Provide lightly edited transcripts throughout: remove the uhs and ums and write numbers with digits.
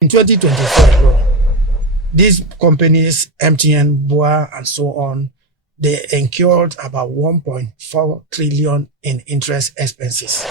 In 2024, bro, these companies, MTN, BUA, and so on, they incurred about 1.4 trillion in interest expenses.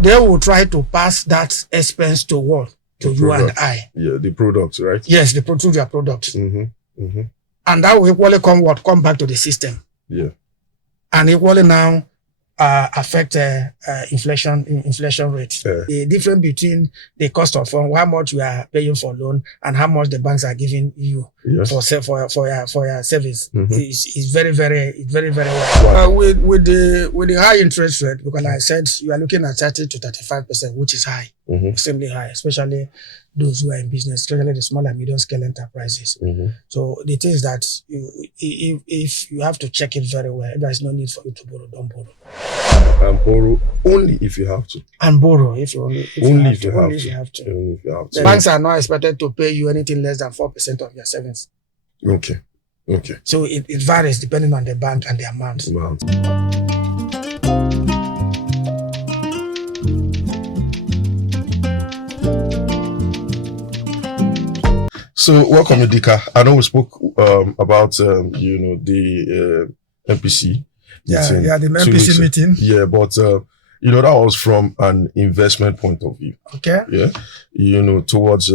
They will try to pass that expense to what? To you and I. Yeah, the products, right? Yes, they produce their products. Mm-hmm. And that will equally come back to the system. Yeah. And equally now affect inflation rate. Yeah. The difference between the cost of fund, how much you are paying for loan, and how much the banks are giving you for your service is very well. With the high interest rate, because like I said, you are looking at 30 to 35%, which is high, extremely high, especially those who are in business, especially the small and medium scale enterprises. So the thing is that if you have to check it very well, there is no need for you to borrow. Don't borrow. And borrow only if you have to. And borrow if you have to. The banks are not expected to pay you anything less than 4% of your savings. Okay. So it varies depending on the bank and the amount. So welcome, Idika. I know we spoke about the MPC. Yeah, the MPC meeting. Yeah, but that was from an investment point of view. Okay. Yeah. Towards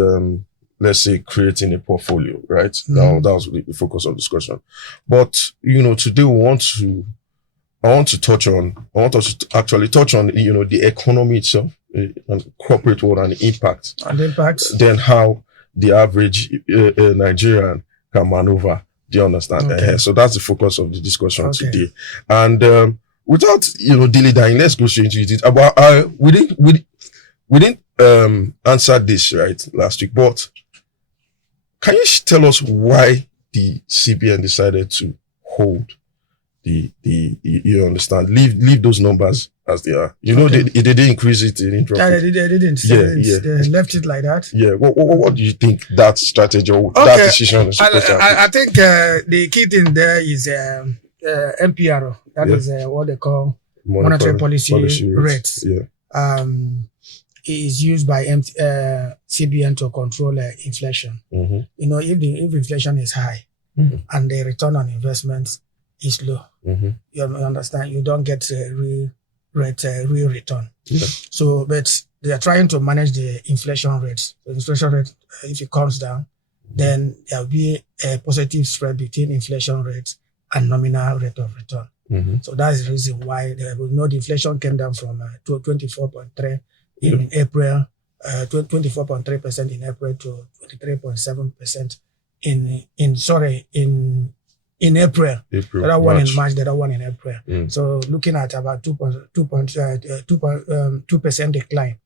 let's say creating a portfolio, right? Now that was the focus of discussion. But today I want us to actually touch on the economy itself and corporate world and the impact. Then how the average Nigerian can maneuver. Do you understand? Okay. So that's the focus of the discussion today. And without dilly-dallying, let's go straight into it. About we didn't answer this right last week, but can you tell us why the CBN decided to hold you understand, leave those numbers as they are? They didn't increase it, they didn't drop it. They didn't. They left it like that. Yeah. What do you think that strategy or that decision is supposed to happen? I think the key thing there is MPRO. That is what they call monetary policy rates. Yeah. Is used by CBN to control inflation. If inflation is high and the return on investment is low, you understand, you don't get a real return. Yeah. So, but they are trying to manage the inflation rate. The inflation rate, if it comes down, then there will be a positive spread between inflation rate and nominal rate of return. So that's the reason why the inflation came down from 24.3 in April, 24.3% in April to 23.7% in April. The other one in March, the other one in April. So looking at about 2% decline.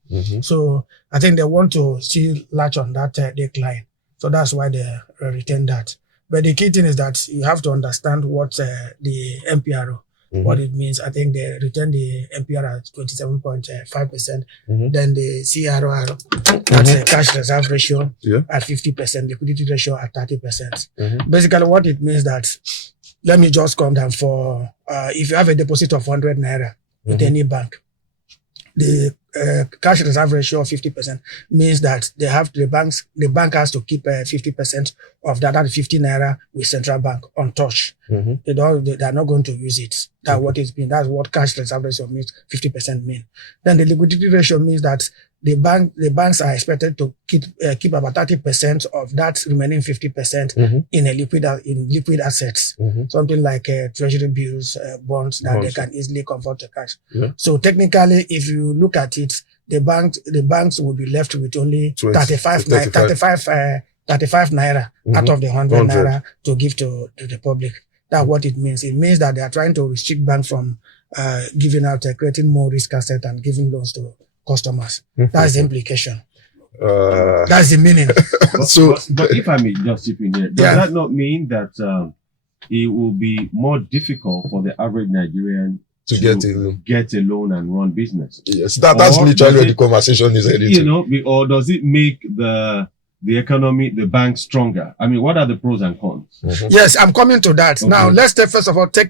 So I think they want to still latch on that decline. So that's why they retain that. But the key thing is that you have to understand what the MPRO, what it means. I think they retain the MPR at 27.5%. Then the CRR, that's a cash reserve ratio at 50%, liquidity ratio at 30%. Basically, what it means that, let me just come down for, if you have a deposit of 100 naira with any bank, the cash reserve ratio of 50% means that the bank has to keep 50% of that 50 naira with central bank untouched. They are not going to use it. That's what it's been. That's what cash reserve ratio means. 50% mean. Then the liquidity ratio means that the banks are expected to keep about 30% of that remaining 50% in liquid assets, something like treasury bills, bonds that they can easily convert to cash. So technically, if you look at it, the banks will be left with only 35 naira out of the 100 naira to give to the public. That's what it means. It means that they are trying to restrict banks from giving out, creating more risk asset and giving loans to customers. That's the implication. That's the meaning. But if I may just chip in there, does that not mean that it will be more difficult for the average Nigerian to get a loan and run business? Yes, that's literally what the conversation is heading or does it make the economy, the bank stronger? I mean, what are the pros and cons? Yes, I'm coming to that. Now, let's first of all take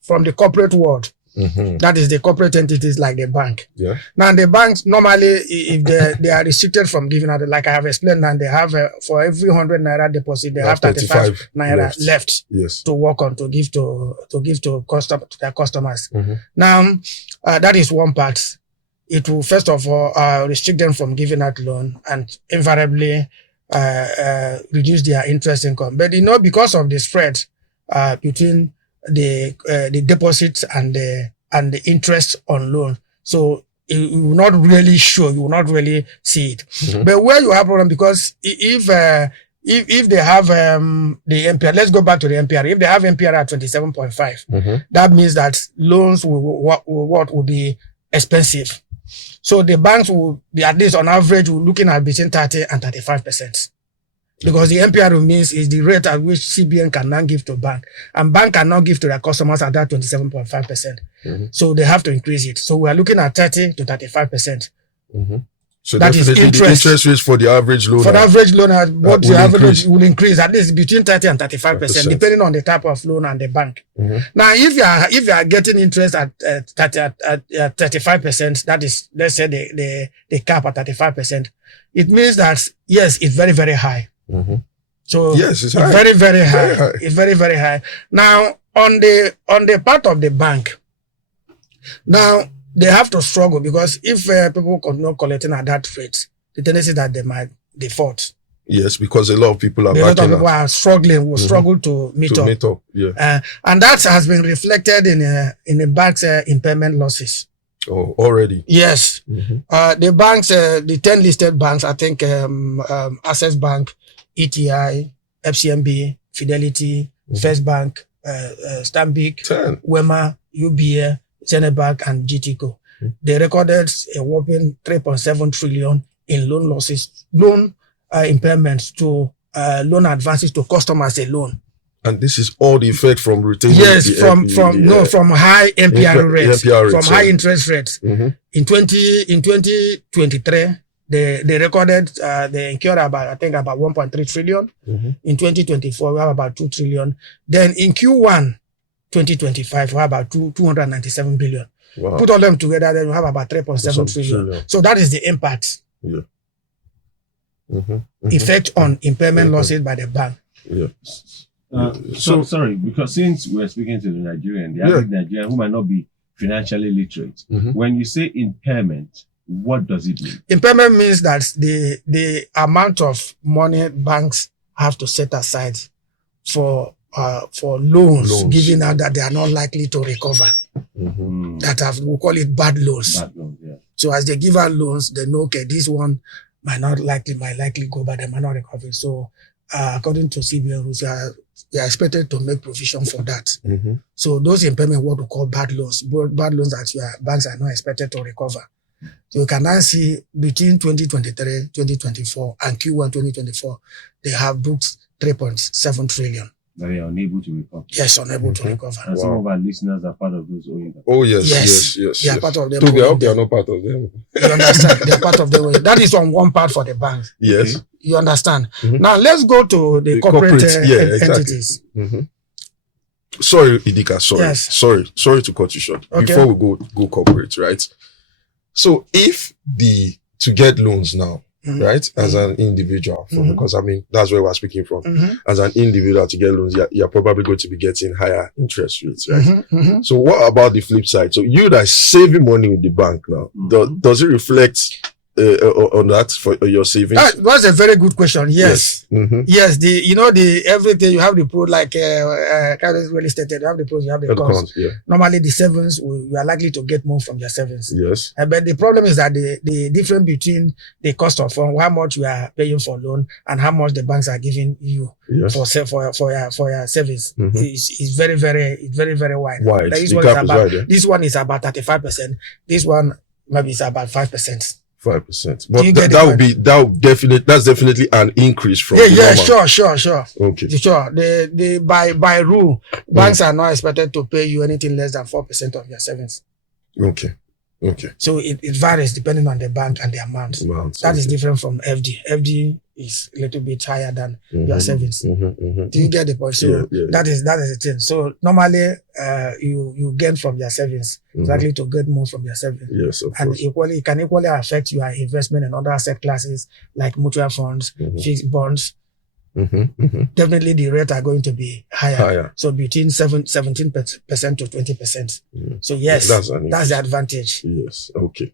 from the corporate world. That is the corporate entities like the bank. Yeah. Now the banks normally, if they are restricted from giving out, like I have explained, and they have for every 100 naira deposit, they have 35 naira left yes. to work on to give to their customers. Now that is one part. It will first of all restrict them from giving out loan and invariably reduce their interest income. But because of the spread between the deposits and the interest on loan, so you will not really show, you will not really see it. But where you have problem, because if they have the MPR, let's go back to the MPR. If they have MPR at 27.5, that means that loans will be expensive. So the banks will be, at least on average, we're looking at between 30 and 35%. Because the MPR means is the rate at which CBN can now give to bank. And bank cannot give to their customers at that 27.5%. So they have to increase it. So we are looking at 30 to 35%. So that is interest. The interest rates for the average loan. For the average loan, what the average will increase at least between 30 and 35%, depending on the type of loan and the bank. Now, if you are getting interest at 35%, that is, let's say the cap at 35%, it means that yes, it's very, very high. So yes, it's high. Very, very high. It's very, very high. Now, on the part of the bank, now they have to struggle, because if people continue collecting at that rate, the tendency is that they might default. Yes, because a lot of people are struggling, will struggle to meet up. Yeah. And that has been reflected in the bank's impairment losses. Oh, already? Yes. The banks, the 10 listed banks, I think Access Bank, ETI, FCMB, Fidelity, First Bank, Stanbic, Wema, UBA, Senebank, and GTCO. They recorded a whopping 3.7 trillion in loan losses, loan impairments to loan advances to customers alone. And this is all the effect from retaining. Yes, from high MPR rates, from high interest rates. In 2023, they recorded, they incurred about 1.3 trillion. In 2024, we have about 2 trillion. Then in Q1 2025, we have about 297 billion. Wow. Put all them together, then we have about 3.7 trillion. So that is the impact. Effect on impairment losses by the bank. So sorry, because since we're speaking to the Nigerian, the average Nigerian who might not be financially literate, when you say impairment, what does it mean? Impairment means that the amount of money banks have to set aside for loans given out that they are not likely to recover. We call it bad loans. Bad loans, yeah. So as they give out loans, they know, okay, this one might likely go, but they might not recover. So according to CBN rules, they are expected to make provision for that. So those impairment, what we call bad loans that banks are not expected to recover. So you can now see between 2023, 2024 and Q1 2024, they have booked 3.7 trillion. That they are unable to recover. Yes, unable to recover. And some of our listeners are part of those owing. Oh, yes. They are part of them. Toby, I hope they are not part of them. You understand? They are part of them. That is on one part for the bank. Yes. Okay? You understand? Now, let's go to the corporate entities. Sorry, Idika, sorry. Yes. Sorry to cut you short. Okay. Before we go corporate, right? So if to get loans now, right, as an individual, because I mean, that's where we're speaking from. As an individual to get loans, you're probably going to be getting higher interest rates, right? So what about the flip side? So you that are saving money with the bank now, does it reflect on that for your savings? That's a very good question. Yes. Yes. Everything you have the pro, like real estate, you have the pros, you have the cons. Normally the savings, you are likely to get more from your savings. Yes. But the problem is that the difference between the cost of fund, how much you are paying for loan and how much the banks are giving you for your savings is very, very wide. This one is about 35%. This one maybe is about 5%. 5%. But that's definitely an increase from sure. Okay. Sure. By rule, banks are not expected to pay you anything less than 4% of your savings. Okay. So it varies depending on the bank and the amount. That is different from FD. FD is a little bit higher than your savings. Do you get the point? So that is the thing. So normally, you gain from your savings. It's likely to get more from your savings. Yes, of and course. it can equally affect your investment in other asset classes like mutual funds, fixed bonds. Definitely the rate are going to be higher. So between 17% to 20%. So yes, that's the advantage. Yes. Okay.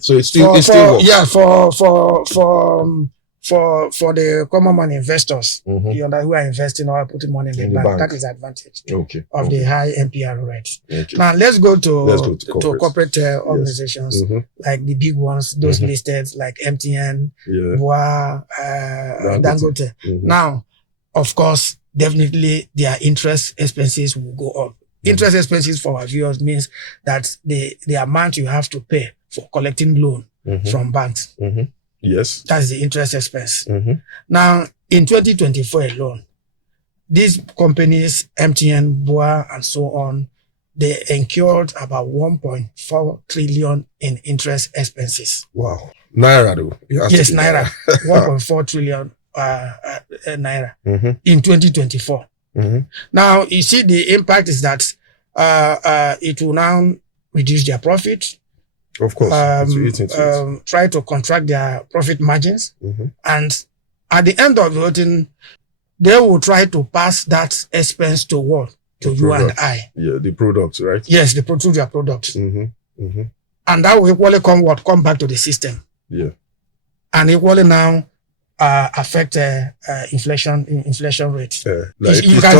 So it's still works. Yeah, for the common money investors, who are investing or putting money in the bank, that is the advantage of the high MPR rate. Now let's go to corporate organizations like the big ones, those listed like MTN, BUA, Dangote. Now, of course, definitely their interest expenses will go up. Interest expenses for our viewers means that the amount you have to pay for collecting loan from banks. Yes. That's the interest expense. Now, in 2024 alone, these companies, MTN, BUA, and so on, they incurred about 1.4 trillion in interest expenses. Wow. Naira, though. Yes, Naira. 1.4 trillion Naira in 2024. Now, you see, the impact is that it will now reduce their profit. Of course, try to contract their profit margins. And at the end of the thing, they will try to pass that expense to what? To you and I. Yeah, the products, right? Yes, the produce their products. And that will equally come back to the system. Yeah. And equally now affect inflation rate. You can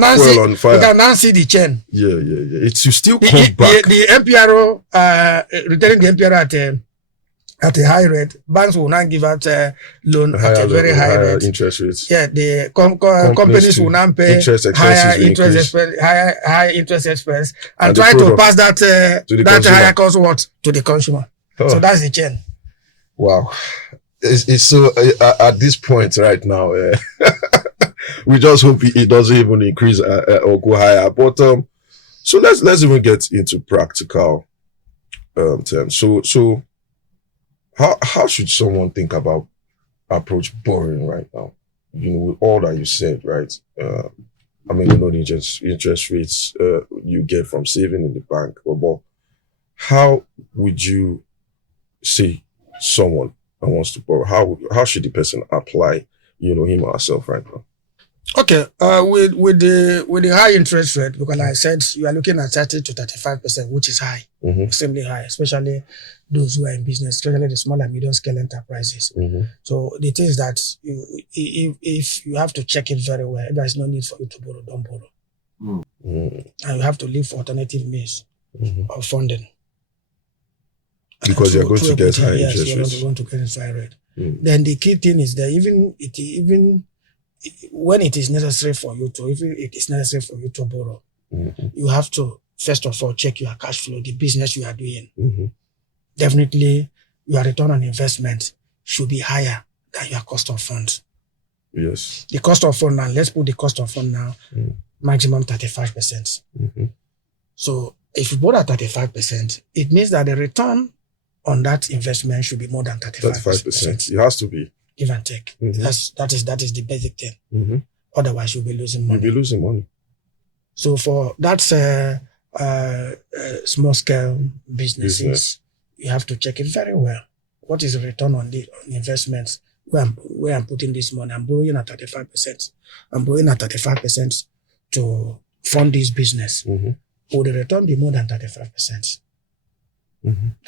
now see the chain. Yeah. It's you still come back. The MPRO returning the MPRO at a high rate. Banks will not give out loan at a very high rate. Interest rates. Yeah, the companies will now pay higher interest expense and try to pass that higher cost to the consumer. So that's the chain. Wow. It's so at this point right now, we just hope it doesn't even increase or go higher. But so let's even get into practical terms. So how should someone think about approach borrowing right now? With all that you said, right? The interest rates you get from saving in the bank, but how would you say someone that wants to borrow, how should the person apply, him or herself right now? Okay, with the high interest rate, because like I said, you are looking at 30 to 35%, which is high, extremely high, especially those who are in business, especially the small and medium scale enterprises. So the thing is that if you have to check it very well, there is no need for you to borrow, don't borrow. And you have to look for alternative means of funding. Because you're going to get high interest rates. You're going to get high rate. Then the key thing is that even when it is necessary for you to borrow, you have to first of all check your cash flow, the business you are doing. Definitely, your return on investment should be higher than your cost of funds. Yes. The cost of fund now, let's put the cost of fund now, maximum 35%. So if you borrow at 35%, it means that the return on that investment should be more than 35%. It has to be. Give and take. That is the basic thing. Otherwise, you'll be losing money. You'll be losing money. So for that small scale businesses, you have to check it very well. What is the return on investments? Where I'm putting this money? I'm borrowing at 35%. I'm borrowing at 35% to fund this business. Will the return be more than 35%?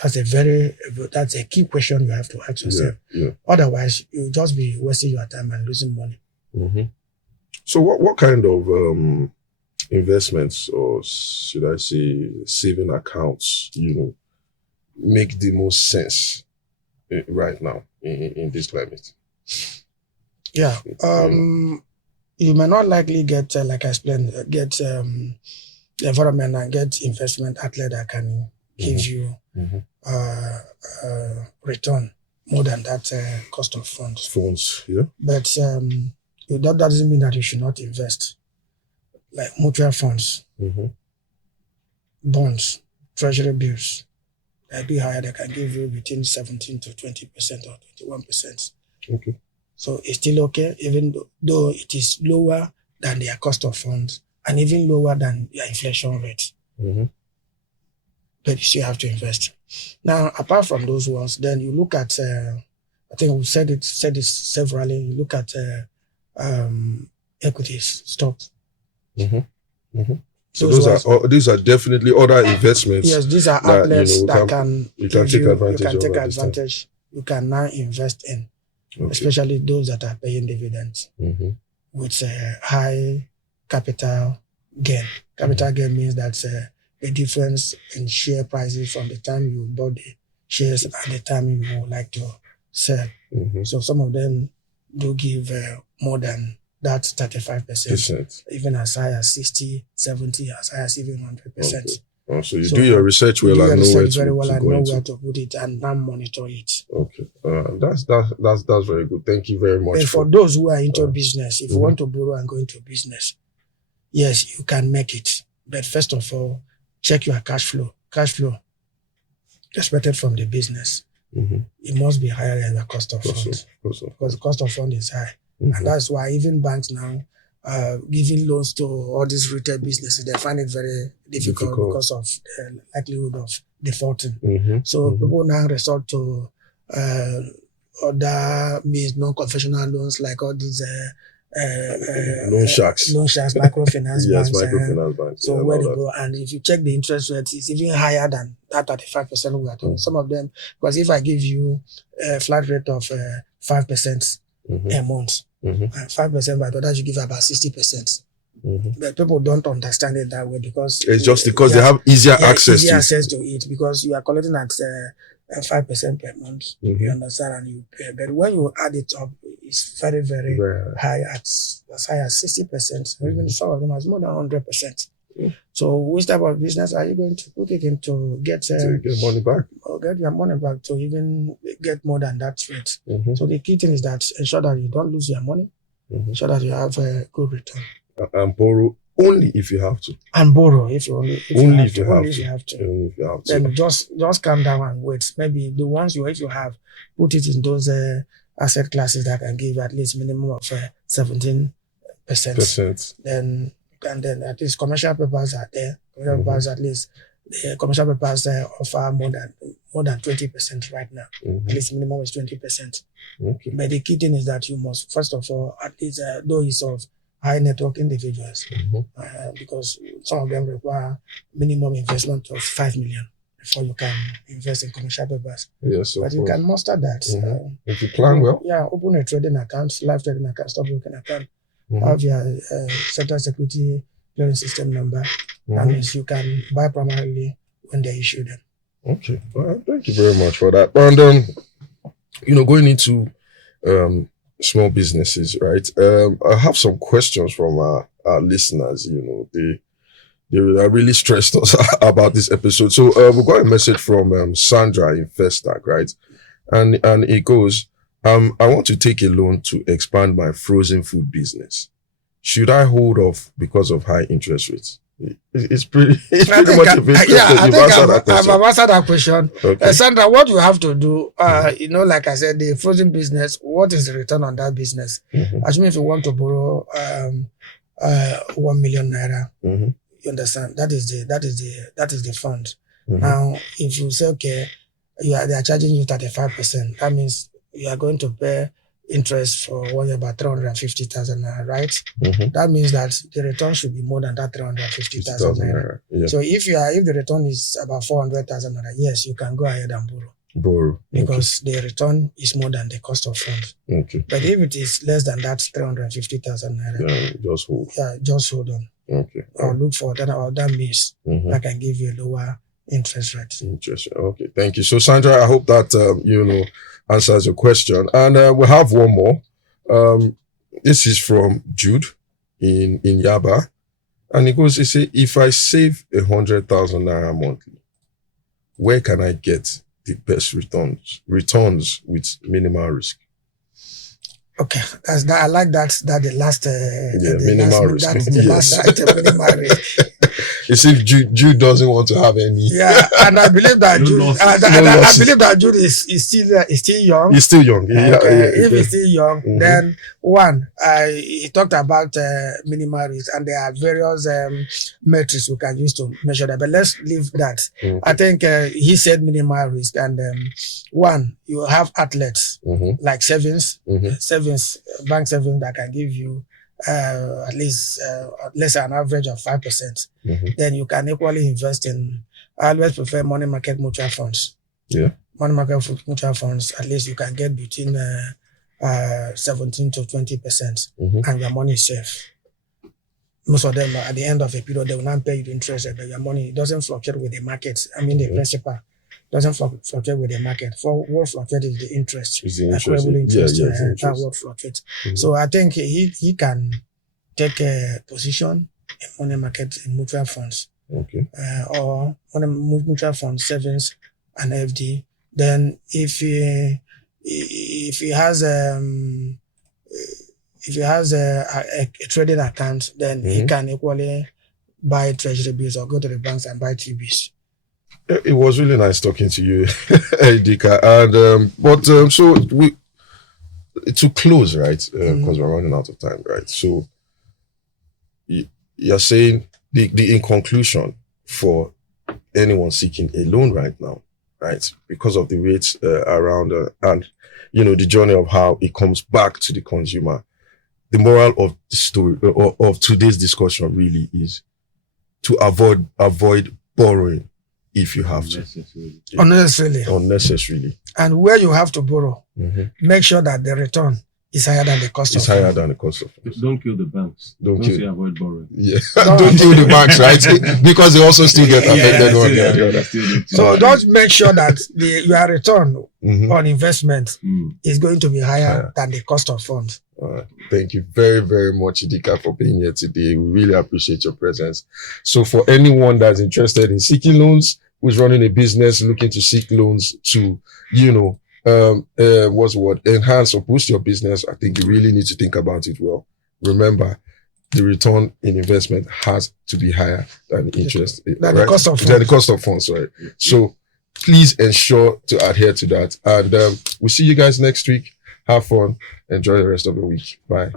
That's a key question you have to ask yourself. Otherwise, you'll just be wasting your time and losing money. So what kind of investments, or should I say saving accounts, make the most sense right now in this climate? Yeah. You may not likely get, like I explained, get environment and get investment outlet that can give you return more than that cost of funds. But that doesn't mean that you should not invest. Like mutual funds, bonds, treasury bills, they be higher. They can give you between 17 to 20% or 21%. Okay. So it's still okay, even though it is lower than their cost of funds and even lower than their inflation rate. Mm-hmm. But you still have to invest. Now, apart from those ones, then you look at, I think we said it severally, you look at equities, stocks. Mm-hmm. Mm-hmm. So these are definitely other investments. Yes, these are that, outlets you can take advantage. You can take advantage. You can now invest in, especially those that are paying dividends with high capital gain. Capital gain means that the difference in share prices from the time you bought the shares and the time you would like to sell. So some of them do give more than that 35%, even as high as 60, 70, as high as even 100%. Oh, so you do your research well and know where to put it and now monitor it. Okay, that's very good. Thank you very much. And for those who are into business, if you want to borrow and go into business, yes, you can make it. But first of all, check your cash flow. Cash flow expected from the business. It must be higher than the cost of funds, because the cost of fund is high. And that's why even banks now giving loans to all these retail businesses, they find it very difficult because of the likelihood of defaulting. So people now resort to other means, non-conventional loans, like all these loan sharks, microfinance banks. Microfinance banks. So where they go, and if you check the interest rate, it's even higher than that 35% we are talking. Some of them, because if I give you a flat rate of 5% a month, 5%, but others you give about 60%. But people don't understand it that way, because it's just because they have easier access to it, because you are collecting at 5% per month. You understand, and you pay. But when you add it up, it's very, very high, as high as 60%. Even some of them has more than 100%. So which type of business are you going to put it in to get money back, or get your money back, to even get more than that rate? So the key thing is that ensure that you don't lose your money, ensure that you have a good return. And borrow only if you have to. And borrow if you have to. Then just calm down and wait. Maybe the ones if you have, put it in those asset classes that can give at least minimum of 17%. Then at least commercial papers are there. Commercial papers, at least the commercial papers offer more than 20% right now. At least minimum is 20%. But the key thing is that you must, first of all, at least those of high network individuals, because some of them require minimum investment of 5 million before you can invest in commercial papers. Yes, but you can master that. If you plan well. Yeah, open a trading account, live trading account, stockbroking account. Have your Central Security Clearance System number. That means you can buy primarily when they issue them. Okay, well, thank you very much for that. And going into small businesses, right? I have some questions from our listeners. They are really stressed us about this episode. So we got a message from Sandra in Festac, right? And it goes, I want to take a loan to expand my frozen food business. Should I hold off because of high interest rates? It's pretty much of interest. I've answered that question. Okay. Sandra, what you have to do, like I said, the frozen business, what is the return on that business? Assuming if you want to borrow 1 million naira, you understand, that is the fund. Now, if you say, okay, they are charging you 35%, that means you are going to pay interest for 1 year about 350,000 naira, right? That means that the return should be more than that 350,000 naira. Yeah. So if the return is about 400,000 naira, yes, you can go ahead and borrow. Because the return is more than the cost of funds. But if it is less than that 350,000 naira, just hold. Yeah, just hold on. Or look for that means that can give you a lower interest rate. Interesting. Okay, thank you. So Sandra, I hope that answers your question. And we have one more. This is from Jude in Yaba. And he says, if I save 100,000 naira monthly, where can I get the best returns with minimal risk? Okay, that's that. I like that. That the last minimal risk. That's the last item, minimal risk. It seems Jude doesn't want to have any. Yeah, and I believe that Jude, I believe that Jude is still young. He's still young. If he's still young, then he talked about minimal risk, and there are various metrics we can use to measure that. But let's leave that. I think he said minimal risk, and you have outlets like savings, bank savings that can give you at least less than an average of 5%. Then you can equally invest in. I always prefer money market mutual funds. Yeah, money market mutual funds. At least you can get between 17 to 20%, and your money is safe. Most of them, at the end of a period, they will not pay you the interest, but your money doesn't fluctuate with the market. I mean, the principal doesn't fluctuate with the market. For what fluctuates is the interest. That's what fluctuates. So I think he can take a position in money market in mutual funds. Or money mutual fund savings and FD. Then if he has a trading account, then he can equally buy treasury bills or go to the banks and buy T-bills. It was really nice talking to you, Idika. And so we to close, right? Because we're running out of time, right? So you're saying in conclusion, for anyone seeking a loan right now, right, because of the rates around and the journey of how it comes back to the consumer, the moral of the story or of today's discussion really is to avoid borrowing if you have to. Unnecessarily. And where you have to borrow, make sure that the return is higher than the cost of funds. Don't kill the banks. Don't avoid borrowing. Yeah. Don't kill the banks, right? Because they also still get affected. So don't make sure that your return on investment is going to be higher than the cost of funds. Thank you very, very much, Idika, for being here today. We really appreciate your presence. So for anyone that's interested in seeking loans, who's running a business, looking to seek loans to, enhance or boost your business, I think you really need to think about it well. Remember, the return in investment has to be higher than the interest, than the cost of funds. Than the cost of funds, right? So please ensure to adhere to that. And we'll see you guys next week. Have fun. Enjoy the rest of the week. Bye.